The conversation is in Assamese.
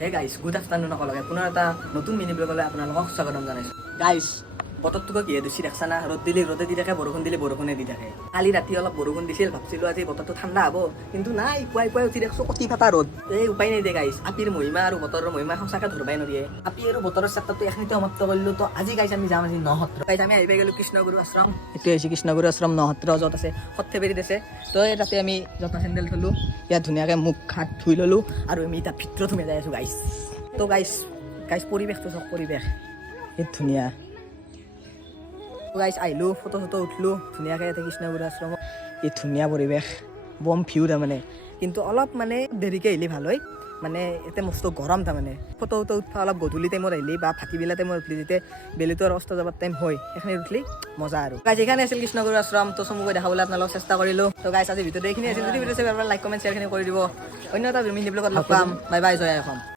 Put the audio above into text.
হে গাইজ গুড আফটাৰনুন সকলোকে পুনৰ এটা নতুন মিনি ব্লগলৈ আপোনালোকক স্বাগতম জনাইছোঁ গাইজ বতৰটোকে কিহে দিছি দেখা না ৰ'দ দিলে ৰ'দে দি থাকে বৰষুণ দিলে বৰষুণে দি থাকে কালি ৰাতি অলপ বৰষুণ দিছিল ভাবছিলোঁ আজি বতৰটো ঠাণ্ডা হ'ব কিন্তু নাই পুৱাই পুৱাই উঠি দেখিছোঁ অতি ফাটা ৰ'দ এই উপায় নাই দে গাইজ আপিৰ মহিমা আৰু বতৰৰ মহিমা সঁচাকৈ ধৰিবই নোৱাৰিয়ে আপি আৰু বতৰৰ চেপ্টাৰটো এখনিতে সমাপ্ত কৰিলোঁ তো আজি গাইজ আমি যাম আজি নসত্ৰ গাইজ আমি আহি পাই গ'লোঁ কৃষ্ণগুৰু আশ্ৰম এইটোৱে হৈছে কৃষ্ণগুৰু আশ্ৰম নসত্ৰ য'ত আছে সৰ্থেবাৰীত আছে তো তাতে আমি জোতা চেণ্ডেল থলোঁ ইয়াত ধুনীয়াকৈ মুখ হাত ধুই ল'লোঁ আৰু আমি এতিয়া ভিতৰত সোমাই যাই আছোঁ গাইজ তো গাইজ পৰিৱেশটো চাওক পৰিৱেশ এই ধুনীয়া গাইজ আহিলোঁ ফটো চটো উঠলোঁ ধুনীয়াকৈ ইয়াতে কৃষ্ণগুৰু আশ্ৰমত এই ধুনীয়া পৰিৱেশ বম ভিউ তাৰমানে কিন্তু অলপ মানে দেৰিকৈ আহিলে ভাল হয় মানে ইয়াতে মস্ত গৰম তাৰমানে ফটো চটো উঠা অলপ গধূলি টাইমত আহিলি বা ভাটিবেলা টাইমত উঠলি যেতিয়া বেলিটো আৰু অস্ত যাবৰ টাইম হয় সেইখিনি উঠলি মজা আৰু গাইজ এইখানে আছিল কৃষ্ণগুৰু আশ্ৰম তো চমুকৈ দেখাবলৈ আপোনালোকক চেষ্টা কৰিলোঁ তো গাইজ আজি ভিডিঅ'টো এইখিনি আছিল যদি ভিডিঅ' চাই লাইক কমেণ্ট শ্বেয়াৰখিনি কৰি দিব অন্য এটা মিনি ব্লগত লগ পাম বাই বাই জয় অসম।